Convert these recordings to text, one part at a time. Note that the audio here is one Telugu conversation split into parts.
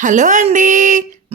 హలో అండి.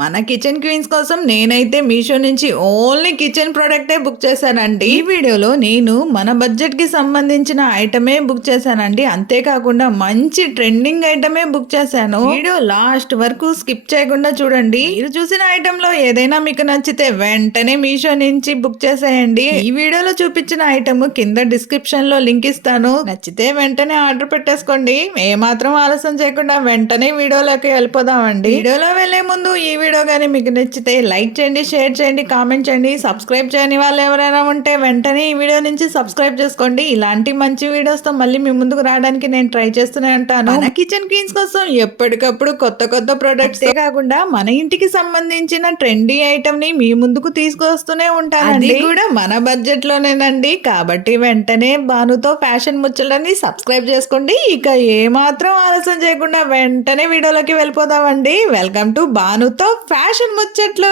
మన కిచెన్ క్వీన్స్ కోసం నేనైతే మీషో నుంచి ఓన్లీ కిచెన్ ప్రోడక్టే బుక్ చేశానండి. ఈ వీడియోలో నేను మన బడ్జెట్కి సంబంధించిన ఐటమే బుక్ చేశానండి. అంతేకాకుండా మంచి ట్రెండింగ్ ఐటమే బుక్ చేశాను. వీడియో లాస్ట్ వరకు స్కిప్ చేయకుండా చూడండి. మీరు చూసిన ఐటమ్లో ఏదైనా మీకు నచ్చితే వెంటనే మీషో నుంచి బుక్ చేసేయండి. ఈ వీడియోలో చూపించిన ఐటమ్ కింద డిస్క్రిప్షన్లో లింక్ ఇస్తాను. నచ్చితే వెంటనే ఆర్డర్ పెట్టేసుకోండి. ఏమాత్రం ఆలస్యం చేయకుండా వెంటనే వీడియోలోకి వెళ్ళిపోదామండి. వీడియోలో వెళ్ళే ముందు ఈ వీడియో కానీ మీకు నచ్చితే లైక్ చేయండి షేర్ చేయండి కామెంట్ చేయండి సబ్స్క్రైబ్ చేయని వాళ్ళు ఎవరైనా ఉంటే వెంటనే ఈ వీడియో నుంచి సబ్స్క్రైబ్ చేసుకోండి. ఇలాంటి మంచి వీడియోస్తో మళ్ళీ మీ ముందుకు రావడానికి నేను ట్రై చేస్తూనే ఉంటాను. మన కిచెన్ క్వీన్స్ కోసం ఎప్పటికప్పుడు కొత్త కొత్త ప్రొడక్ట్స్ కాకుండా మన ఇంటికి సంబంధించిన ట్రెండీ ఐటమ్ని మీ ముందుకు తీసుకొస్తూనే ఉంటాను అది కూడా మన బడ్జెట్ లోనేనండి. కాబట్టి వెంటనే భానుతో ఫ్యాషన్ ముచ్చలని సబ్స్క్రైబ్ చేసుకోండి. ఇక ఏమాత్రం ఆలస్యం చేయకుండా వెంటనే వీడియోలోకి వెళ్ళిపోదామండి. వెల్కమ్ టు భానుతో ఫ్యాషన్ ముచ్చట్లు.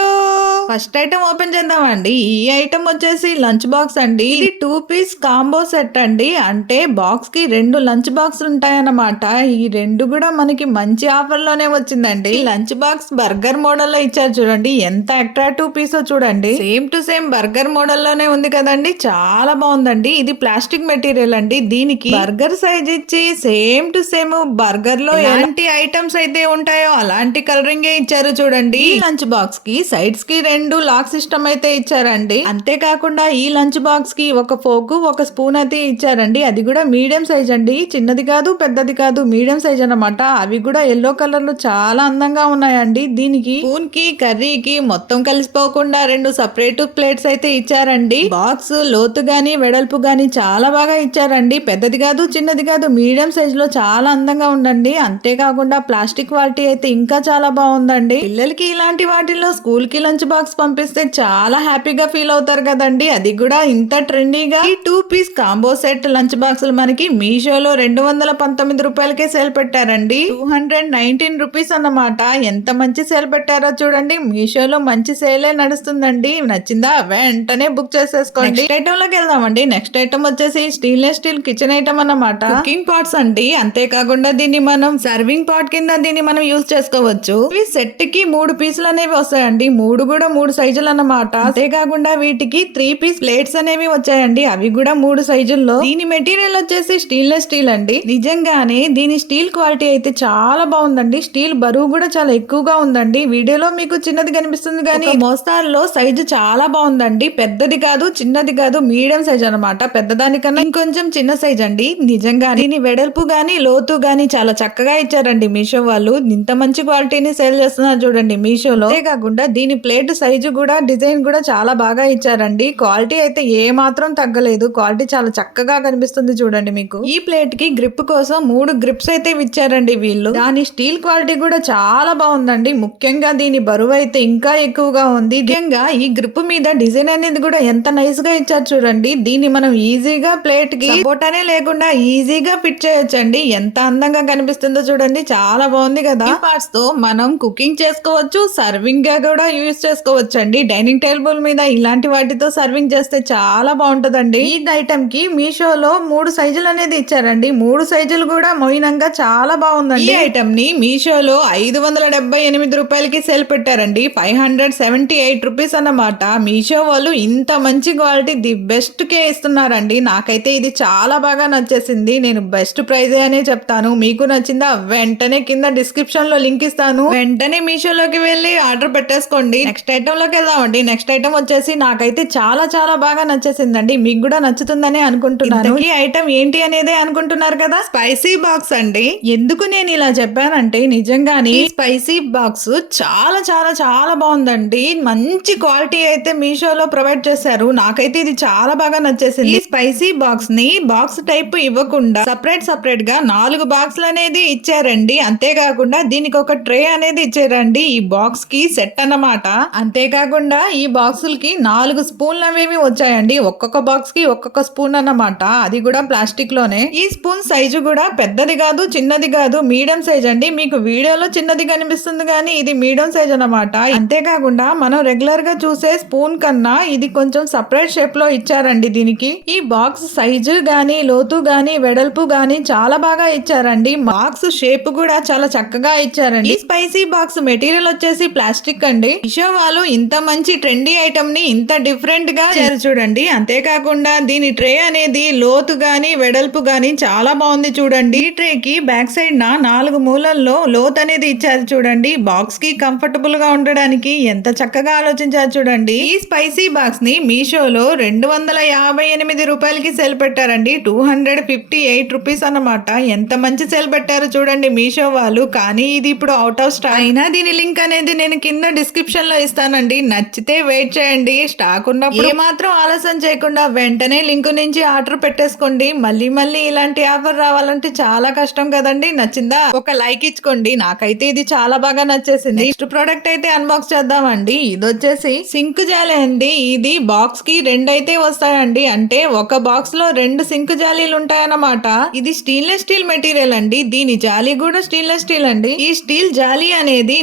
ఫస్ట్ ఐటమ్ ఓపెన్ చేద్దామండి. ఈ ఐటమ్ వచ్చేసి లంచ్ బాక్స్ అండి. ఇది టూ పీస్ కాంబో సెట్ అండి. అంటే బాక్స్కి రెండు లంచ్ బాక్స్ ఉంటాయన్నమాట. ఈ రెండు కూడా మనకి మంచి ఆఫర్లోనే వచ్చిందండి. లంచ్ బాక్స్ బర్గర్ మోడల్లో ఇచ్చారు చూడండి. ఎంత అట్రాక్టివ్ పీస్ చూడండి. సేమ్ టు సేమ్ బర్గర్ మోడల్లోనే ఉంది కదండి. చాలా బాగుందండి. ఇది ప్లాస్టిక్ మెటీరియల్ అండి. దీనికి బర్గర్ సైజ్ ఇచ్చి సేమ్ టు సేమ్ బర్గర్లో ఎలాంటి ఐటమ్స్ అయితే ఉంటాయో అలాంటి కలరింగ్ ఇచ్చారు చూడండి. ఈ లంచ్ బాక్స్కి సైడ్స్కి రెండు లాక్ సిస్టమ్ అయితే ఇచ్చారండి. అంతేకాకుండా ఈ లంచ్ బాక్స్కి ఒక ఫోక్ ఒక స్పూన్ అయితే ఇచ్చారండి. అది కూడా మీడియం సైజ్ అండి. చిన్నది కాదు పెద్దది కాదు మీడియం సైజ్ అన్నమాట. అవి కూడా ఎల్లో కలర్లో చాలా అందంగా ఉన్నాయండి. దీనికి స్పూన్కి కర్రీకి మొత్తం కలిసిపోకుండా రెండు సపరేట్ ప్లేట్స్ అయితే ఇచ్చారండి. బాక్స్ లోతు గాని వెడల్పు గాని చాలా బాగా ఇచ్చారండి. పెద్దది కాదు చిన్నది కాదు మీడియం సైజ్లో చాలా అందంగా ఉందండి. అంతేకాకుండా ప్లాస్టిక్ క్వాలిటీ అయితే ఇంకా చాలా బాగుందండి. పిల్లలకి ఇలాంటి వాటిల్లో స్కూల్కి లంచ్ బాక్స్ పంపిస్తే చాలా హ్యాపీగా ఫీల్ అవుతారు కదండి. అది కూడా ఇంత ట్రెండీగా. ఈ two piece combo set lunch బాక్సులు మనకి మీషోలో రెండు వందల పంతొమ్మిది రూపాయలకే సేల్ పెట్టారండి. టూ హండ్రెడ్ నైన్టీన్ రూపీస్ అన్నమాట. ఎంత మంచి సేల్ పెట్టారో చూడండి. మీషోలో మంచి సేలే నడుస్తుందండి. నచ్చిందా వెంటనే బుక్ చేసేసుకోండి. నెక్స్ట్ ఐటమ్లోకి వెళ్దామండి. నెక్స్ట్ ఐటమ్ వచ్చేసి స్టెయిన్లెస్ స్టీల్ కిచెన్ ఐటమ్ అన్నమాట. కుకింగ్ పాట్స్ అండి. అంతేకాకుండా దీన్ని మనం సర్వింగ్ పాట్ కింద దీన్ని మనం యూజ్ చేసుకోవచ్చు. ఇవి సెట్కి మూడు పీసులు అనేవి వస్తాయండి. మూడు కూడా మూడు సైజులు అన్నమాట. అంతేకాకుండా వీటికి త్రీ పీస్ ప్లేట్స్ అనేవి వచ్చాయండి. అవి కూడా మూడు సైజుల్లో. దీని మెటీరియల్ వచ్చేసి స్టీల్లెస్ స్టీల్ అండి. నిజంగానే దీని స్టీల్ క్వాలిటీ అయితే చాలా బాగుందండి. స్టీల్ బరువు కూడా చాలా ఎక్కువగా ఉందండి. వీడియోలో మీకు చిన్నది కనిపిస్తుంది కానీ మోస్తారులో సైజు చాలా బాగుందండి. పెద్దది కాదు చిన్నది కాదు మీడియం సైజ్ అనమాట పెద్దదానికన్నా ఇంకొంచెం చిన్న సైజ్ అండి. నిజంగా దీని వెడల్పు గాని లోతు గాని చాలా చక్కగా ఇచ్చారండి మీషో వాళ్ళు. ఇంత మంచి క్వాలిటీని సేల్ చేస్తున్నారు చూడండి. మీషోలో అంతేకాకుండా దీని ప్లేట్ సైజు కూడా డిజైన్ కూడా చాలా బాగా ఇచ్చారండి. క్వాలిటీ అయితే ఏ మాత్రం తగ్గలేదు. క్వాలిటీ చాలా చక్కగా కనిపిస్తుంది చూడండి మీకు. ఈ ప్లేట్కి గ్రిప్ కోసం మూడు గ్రిప్స్ అయితే ఇచ్చారండి వీళ్ళు. దాని స్టీల్ క్వాలిటీ కూడా చాలా బాగుందండి. ముఖ్యంగా దీని బరువు అయితే ఇంకా ఎక్కువగా ఉంది. ముఖ్యంగా ఈ గ్రిప్ మీద డిజైన్ అనేది కూడా ఎంత నైస్గా ఇచ్చారు చూడండి. దీన్ని మనం ఈజీగా ప్లేట్కి ఫోటోనే లేకుండా ఈజీగా ఫిట్ చేయొచ్చండి. ఎంత అందంగా కనిపిస్తుందో చూడండి. చాలా బాగుంది కదా. పార్ట్స్తో మనం కుకింగ్ చేసుకోవచ్చు. సర్వింగ్గా కూడా యూజ్ చేసుకోవచ్చు అండి డైనింగ్ టేబుల్ మీద ఇలాంటి వాటితో సర్వింగ్ చేస్తే చాలా బాగుంటదండి. ఈ ఐటమ్కి మీషోలో మూడు సైజులు అనేది ఇచ్చారండి. మూడు సైజులు కూడా మోయినంగా చాలా బాగుందండి. ఈ ఐటమ్ని మీషోలో ఐదు వందల డెబ్బై ఎనిమిది రూపాయలకి సేల్ పెట్టారండి. Five hundred seventy eight rupees అన్నమాట. మీషో వాళ్ళు ఇంత మంచి క్వాలిటీ ది బెస్ట్ కే ఇస్తున్నారండి. నాకైతే ఇది చాలా బాగా నచ్చేసింది. నేను బెస్ట్ ప్రైజే అనే చెప్తాను. మీకు నచ్చిందా? వెంటనే కింద డిస్క్రిప్షన్లో లింక్ ఇస్తాను. వెంటనే మీషోలోకి వెళ్ళి ఆర్డర్ పెట్టేసుకోండి. నెక్స్ట్ ఐటమ్లోకి వెళ్దామండి. నెక్స్ట్ ఐటమ్ వచ్చేసి నాకైతే చాలా చాలా బాగా నచ్చేసిందండి. మీకు కూడా నచ్చుతుందని అనుకుంటున్నాను. ఈ ఐటమ్ ఏంటి అనేదే అనుకుంటున్నారు కదా? స్పైసీ బాక్స్ అండి. ఎందుకు నేను ఇలా చెప్పానంటే నిజంగానే ఈ స్పైసీ బాక్స్ చాలా చాలా చాలా బాగుందండి. మంచి క్వాలిటీ అయితే మీషోలో ప్రొవైడ్ చేశారు. నాకైతే ఇది చాలా బాగా నచ్చేసింది. ఈ స్పైసీ బాక్స్ని బాక్స్ టైప్ ఇవ్వకుండా సపరేట్ సపరేట్గా నాలుగు బాక్స్లు అనేది ఇచ్చారండి. అంతేకాకుండా దీనికి ఒక ట్రే అనేది ఇచ్చారండి. ఈ బాక్స్కి సెట్ అన్నమాట. అంతేకాకుండా ఈ బాక్సులకి నాలుగు స్పూన్లు అనేవి వచ్చాయండి. ఒక్కొక్క బాక్స్కి ఒక్కొక్క స్పూన్ అన్నమాట. అది కూడా ప్లాస్టిక్లోనే ఈ స్పూన్ సైజు కూడా పెద్దది కాదు చిన్నది కాదు మీడియం సైజ్ అండి. మీకు వీడియోలో చిన్నది కనిపిస్తుంది కానీ ఇది మీడియం సైజ్ అన్నమాట. అంతేకాకుండా మనం రెగ్యులర్గా చూసే స్పూన్ కన్నా ఇది కొంచెం సపరేట్ షేప్లో ఇచ్చారండి దీనికి. ఈ బాక్స్ సైజు గాని లోతు గాని వెడల్పు గాని చాలా బాగా ఇచ్చారండి. బాక్స్ షేప్ కూడా చాలా చక్కగా ఇచ్చారండి. స్పైసీ బాక్స్ మెటీరియల్ వచ్చేసి ప్లాస్టిక్ అండి. ఇషో వాళ్ళు ఇంత మంచి ట్రెండీ ఐటమ్ని ఇంత డిఫరెంట్గా చేశారు చూడండి. అంతేకాకుండా దీని ట్రే అనేది లోతు గాని వెడల్పు గాని చాలా బాగుంది చూడండి. ఈ ట్రే కి బ్యాక్ సైడ్ నా నాలుగు మూలల్లో లోత్ అనేది ఇచ్చారు చూడండి. బాక్స్కి కంఫర్టబుల్గా ఉండడానికి ఎంత చక్కగా ఆలోచించారు చూడండి. ఈ స్పైసీ బాక్స్ని మీషోలో రెండు వందల యాభై ఎనిమిది రూపాయలకి సెల్ పెట్టారండి. Two hundred fifty eight rupees అన్నమాట. ఎంత మంచి సెల్ పెట్టారు చూడండి మీషో వాళ్ళు. కానీ ఇది ఇప్పుడు అవుట్ ఆఫ్ స్టాక్ అయినా దీని లింక్ అనేది నేను కింద డిస్క్రిప్షన్లో ఇస్తానండి. నచ్చితే వెయిట్ చేయండి. స్టాక్ ఉన్నప్పుడు ఏ మాత్రం ఆలస్యం చేయకుండా వెంటనే లింక్ నుంచి ఆర్డర్ పెట్టేసుకోండి. మళ్ళీ మళ్ళీ ఇలాంటి ఆఫర్ రావాలంటే చాలా కష్టం కదండి. నచ్చిందా? ఒక లైక్ ఇచ్చుకోండి. నాకైతే ఇది చాలా బాగా నచ్చేసింది. నెక్స్ట్ ప్రోడక్ట్ అయితే అన్బాక్స్ చేద్దామండి. ఇది వచ్చేసి సింక్ జాలి అండి. ఇది బాక్స్కి రెండు అయితే వస్తాయండి. అంటే ఒక బాక్స్లో రెండు సింక్ జాలీలు ఉంటాయన్నమాట. ఇది స్టెయిన్లెస్ స్టీల్ మెటీరియల్ అండి. దీని జాలి కూడా స్టెయిన్లెస్ స్టీల్ అండి. ఈ స్టీల్ జాలి అనేది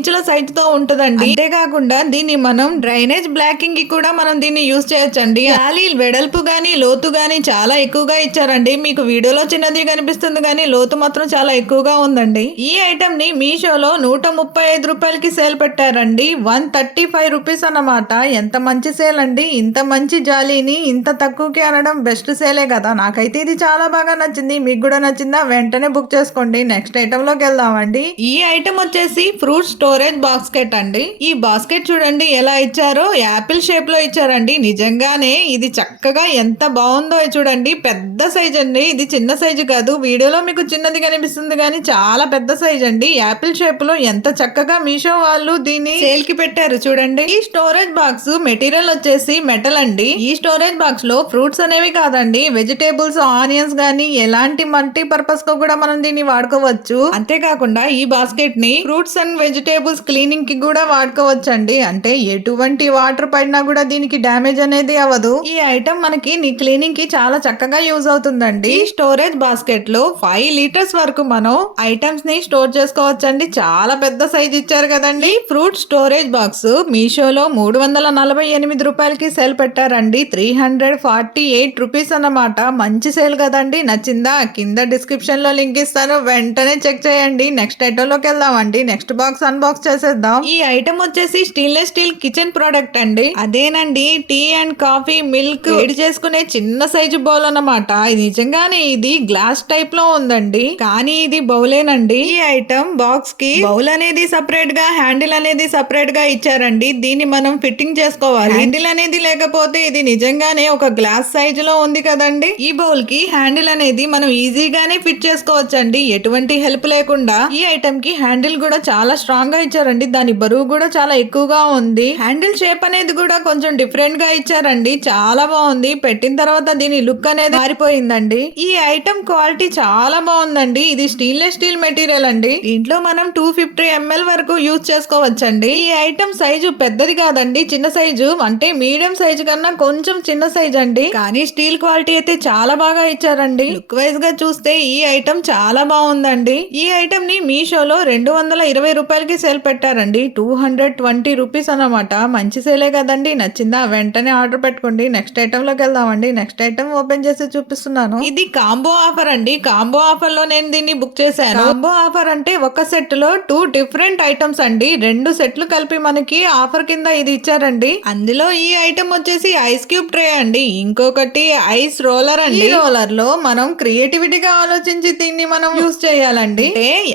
ఇంచుల సైజ్తో ఉంటదండి. అంతేకాకుండా దీన్ని మనం డ్రైనేజ్ బ్లాకింగ్కి కూడా మనం దీన్ని యూజ్ చేయొచ్చండి. గాలి వెడల్పు గానీ లోతు గానీ చాలా ఎక్కువగా ఇచ్చారండి. మీకు వీడియోలో చిన్నది కనిపిస్తుంది కానీ లోతు మాత్రం చాలా ఎక్కువగా ఉందండి. ఈ ఐటమ్ని మీషోలో నూట ముప్పై ఐదు రూపాయలకి సేల్ పెట్టారండి. వన్ థర్టీ ఫైవ్ రూపీస్ అన్నమాట. ఎంత మంచి సేల్ అండి. ఇంత మంచి జాలీని ఇంత తక్కువకి అనడం బెస్ట్ సేలే కదా. నాకైతే ఇది చాలా బాగా నచ్చింది. మీకు కూడా నచ్చిందా? వెంటనే బుక్ చేసుకోండి. నెక్స్ట్ ఐటమ్లోకి వెళ్దామండి. ఈ ఐటమ్ వచ్చేసి ఫ్రూట్ స్టోరేజ్ బాస్కెట్ అండి. ఈ బాస్కెట్ చూడండి ఎలా ఇచ్చారో యాపిల్ షేప్లో ఇచ్చారండి. నిజంగానే ఇది చక్కగా ఎంత బాగుందో చూడండి. పెద్ద సైజ్ అండి. ఇది చిన్న సైజు కాదు. వీడియోలో మీకు చిన్నది కనిపిస్తుంది కానీ చాలా పెద్ద సైజ్ అండి. యాపిల్ షేప్లో ఎంత చక్కగా మీషో వాళ్ళు దీన్ని సేల్కి పెట్టారు చూడండి. ఈ స్టోరేజ్ బాక్స్ మెటీరియల్ వచ్చేసి మెటల్ అండి. ఈ స్టోరేజ్ బాక్స్లో ఫ్రూట్స్ అనేవి కాదండి. వెజిటేబుల్స్ ఆనియన్స్ గానీ ఎలాంటి మల్టీ పర్పస్కు కూడా మనం దీన్ని వాడుకోవచ్చు. అంతేకాకుండా ఈ బాస్కెట్ని ఫ్రూట్స్ అండ్ వెజిటేబుల్స్ క్లీనింగ్కి కూడా వాడుకోవచ్చండి. అంటే ఎటువంటి వాటర్ పడినా కూడా దీనికి డ్యామేజ్ అనేది అవ్వదు. ఈ ఐటమ్ మనకి నీ క్లీనింగ్కి చాలా చక్కగా యూజ్ అవుతుందండి. ఈ స్టోరేజ్ బాస్కెట్లో ఫైవ్ లీటర్స్ వరకు మనం ఐటమ్స్ని స్టోర్ చేసుకోవచ్చండి. చాలా పెద్ద సైజ్ ఇచ్చారు కదండి. ఫ్రూట్ స్టోరేజ్ బాక్స్ మీషోలో మూడు వందల నలభై ఎనిమిది రూపాయలకి సేల్ పెట్టారండి. Three hundred forty eight rupees అన్నమాట. మంచి సేల్ కదండి. నచ్చిందా? కింద డిస్క్రిప్షన్లో లింక్ ఇస్తాను. వెంటనే చెక్ చేయండి. నెక్స్ట్ ఐటమ్లోకి వెళ్దామండి. నెక్స్ట్ బాక్స్ అన్బాక్స్ చేసేద్దాం. ఈ ఐటమ్ వచ్చేసి స్టెయిన్లెస్ స్టీల్ కిచెన్ ప్రోడక్ట్ అండి. అదేనండి టీ అండ్ కాఫీ మిల్క్ వేడి చేసుకునే చిన్న సైజు బౌల్ అన్నమాట. ఇది నిజంగానే ఇది గ్లాస్ టైప్లో ఉందండి. కానీ ఇది బౌలేనండి. ఈ ఐటమ్ బాక్స్కి బౌల్ అనేది సపరేట్గా హ్యాండిల్ అనేది సపరేట్గా ఇచ్చారండి. దీన్ని మనం ఫిట్టింగ్ చేసుకోవాలి. హ్యాండిల్ అనేది లేకపోతే ఇది నిజంగానే ఒక గ్లాస్ సైజు లో ఉంది కదండి. ఈ బౌల్కి హ్యాండిల్ అనేది మనం ఈజీగానే ఫిట్ చేసుకోవచ్చండి. ఎటువంటి హెల్ప్ లేకుండా ఈ ఐటమ్కి హ్యాండిల్ కూడా చాలా స్ట్రాంగ్గా ఇచ్చారండి. దాని బరువు కూడా చాలా ఎక్కువగా ఉంది. హ్యాండిల్ షేప్ అనేది కూడా కొంచెం డిఫరెంట్గా ఇచ్చారండి. చాలా బాగుంది. పెట్టిన తర్వాత దీని లుక్ అనేది మారిపోయిందండి. ఈ ఐటమ్ క్వాలిటీ చాలా బాగుందండి. ఇది స్టీన్లెస్ స్టీల్ మెటీరియల్ అండి. దీంట్లో మనం టూ ఫిఫ్టీ ఎంఎల్ వరకు యూజ్ చేసుకోవచ్చండి. ఈ ఐటమ్ సైజు పెద్దది కాదండి. చిన్న సైజు అంటే మీడియం సైజు కన్నా కొంచెం చిన్న సైజ్ అండి. కానీ స్టీల్ క్వాలిటీ అయితే చాలా బాగా ఇచ్చారండి. లుక్ వైజ్గా చూస్తే ఈ ఐటమ్ చాలా బాగుందండి. ఈ ఐటమ్ని మీషోలో రెండు వందల ఇరవై రూపాయలకి సేల్ పెట్టారండి. టూ హండ్రెడ్ ట్వంటీ రూపీస్ అన్నమాట. మంచి సేలే కదండి. నచ్చిందా వెంటనే ఆర్డర్ పెట్టుకోండి. నెక్స్ట్ ఐటమ్లోకి వెళ్దామండి. నెక్స్ట్ ఐటమ్ ఓపెన్ చేసి చూపిస్తున్నాను. ఇది కాంబో ఆఫర్ అండి. కాంబో ఆఫర్లో నేను దీన్ని బుక్ చేశాను. కాంబో ఆఫర్ అంటే ఒక సెట్లో టూ డిఫరెంట్ ఐటమ్స్ అండి. రెండు సెట్లు కలిపి మనకి ఆఫర్ కింద ఇది ఇచ్చారండి. అందులో ఈ ఐటమ్ వచ్చేసి ఐస్ క్యూబ్ ట్రే అండి. ఇంకొకటి ఐస్ రోలర్ అండి. రోలర్లో మనం క్రియేటివిటీగా ఆలోచించి దీన్ని మనం యూస్ చేయాలండి.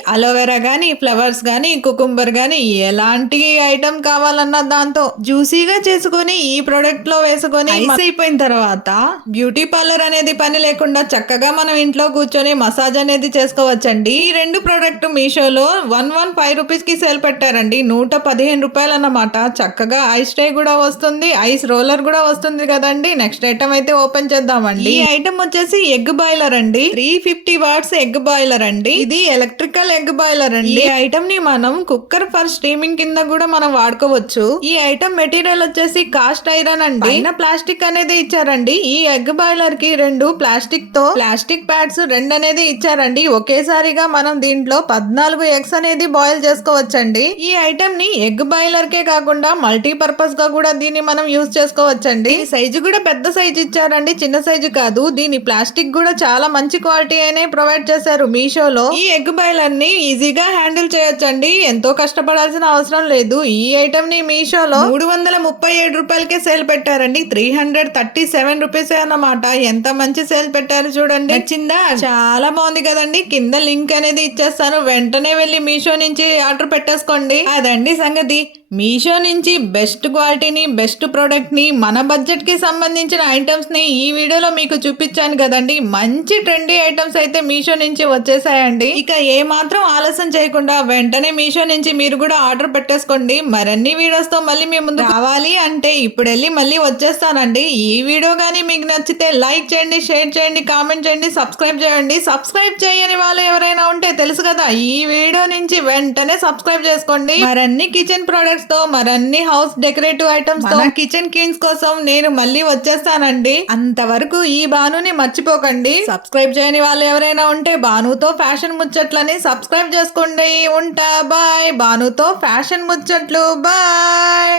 అలోవెరా గానీ ఫ్లవర్స్ గానీ కుకుంబర్ గానీ ఎలాంటి ఐటమ్ కావాలన్నా దాంతో జ్యూసీగా చేసుకొని ఈ ప్రొడక్ట్లో వేసుకొని ఐస్ అయిపోయిన తర్వాత బ్యూటీ పార్లర్ అనేది పని లేకుండా చక్కగా మనం ఇంట్లో కూర్చొని మసాజ్ అనేది చేసుకోవచ్చండి. ఈ రెండు ప్రొడక్ట్ మీషోలో వన్ వన్ ఫైవ్ రూపీస్కి సేల్ పెట్టారండి. నూట పదిహేను రూపాయలు అన్నమాట చక్కగా ఐస్ ట్రే కూడా వస్తుంది ఐస్ రోలర్ కూడా వస్తుంది కదండి. నెక్స్ట్ ఐటమ్ అయితే ఓపెన్ చేద్దామండి. ఈ ఐటమ్ వచ్చేసి ఎగ్ బాయిలర్ అండి. Three fifty watts egg boiler అండి. ఇది ఎలక్ట్రికల్ ఎగ్ బాయిలర్ అండి. ఈ ఐటమ్ని మనం కుక్ కుక్కర్ ఫర్ స్టీమింగ్ కింద కూడా మనం వాడుకోవచ్చు. ఈ ఐటమ్ మెటీరియల్ వచ్చేసి కాస్ట్ ఐరన్ అండి. పైన ప్లాస్టిక్ అనేది ఇచ్చారండి. ఈ ఎగ్ బాయిలర్కి రెండు ప్లాస్టిక్తో ప్లాస్టిక్ ప్యాడ్స్ రెండు అనేది ఇచ్చారండి. ఒకేసారిగా మనం దీంట్లో పద్నాలుగు ఎగ్స్ అనేది బాయిల్ చేసుకోవచ్చండి. ఈ ఐటమ్ని ఎగ్ బాయిలర్ కే కాకుండా మల్టీ పర్పస్గా కూడా దీన్ని మనం యూజ్ చేసుకోవచ్చండి. సైజు కూడా పెద్ద సైజు ఇచ్చారండి. చిన్న సైజు కాదు. దీని ప్లాస్టిక్ కూడా చాలా మంచి క్వాలిటీ అయినా ప్రొవైడ్ చేశారు మీషోలో. ఈ ఎగ్ బాయిలర్ని ఈజీగా హ్యాండిల్ చేయొచ్చండి. ఎంతో కష్టపడాల్సిన అవసరం లేదు. ఈ ఐటమ్ని మీషోలో మూడు వందల ముప్పై ఏడు రూపాయలకే సేల్ పెట్టారండి. Three hundred thirty seven rupees అన్నమాట. ఎంత మంచి సేల్ పెట్టారు చూడండి. నచ్చిందా? చాలా బాగుంది కదండి. కింద లింక్ అనేది ఇచ్చేస్తాను. వెంటనే వెళ్ళి మీషో నుంచి ఆర్డర్ పెట్టేసుకోండి. అదండి సంగతి. మీషో నుంచి బెస్ట్ క్వాలిటీని బెస్ట్ ప్రోడక్ట్ని మన బడ్జెట్కి సంబంధించిన ఐటమ్స్ని ఈ వీడియోలో మీకు చూపించాను కదండి. మంచి ట్రెండీ ఐటమ్స్ అయితే మీషో నుంచి వచ్చేసాయండి. ఇక ఏ మాత్రం ఆలస్యం చేయకుండా వెంటనే మీషో నుంచి మీరు కూడా ఆర్డర్ పెట్టేసుకోండి. మరిన్ని వీడియోస్తో మళ్ళీ మీ ముందు కావాలి అంటే ఇప్పుడు వెళ్ళి మళ్ళీ వచ్చేస్తానండి. ఈ వీడియో కానీ మీకు నచ్చితే లైక్ చేయండి షేర్ చేయండి కామెంట్ చేయండి సబ్స్క్రైబ్ చేయండి. సబ్స్క్రైబ్ చేయని వాళ్ళు ఎవరైనా ఉంటే తెలుసు కదా ఈ వీడియో నుంచి వెంటనే సబ్స్క్రైబ్ చేసుకోండి. మరన్ని కిచెన్ ప్రోడక్ట్స్ తో మరన్ని హౌస్ డెకరేటివ్ ఐటమ్స్తో కిచెన్ క్వీన్స్ కోసం నేను మళ్ళీ వచ్చేస్తానండి. అంతవరకు ఈ బానుని మర్చిపోకండి. సబ్స్క్రైబ్ చేయని వాళ్ళు ఎవరైనా ఉంటే బానుతో ఫ్యాషన్ ముచ్చట్లని సబ్స్క్రైబ్ చేసుకోండి. ఉంటా బాయ్. బానుతో ఫ్యాషన్ ముచ్చట్లు బాయ్.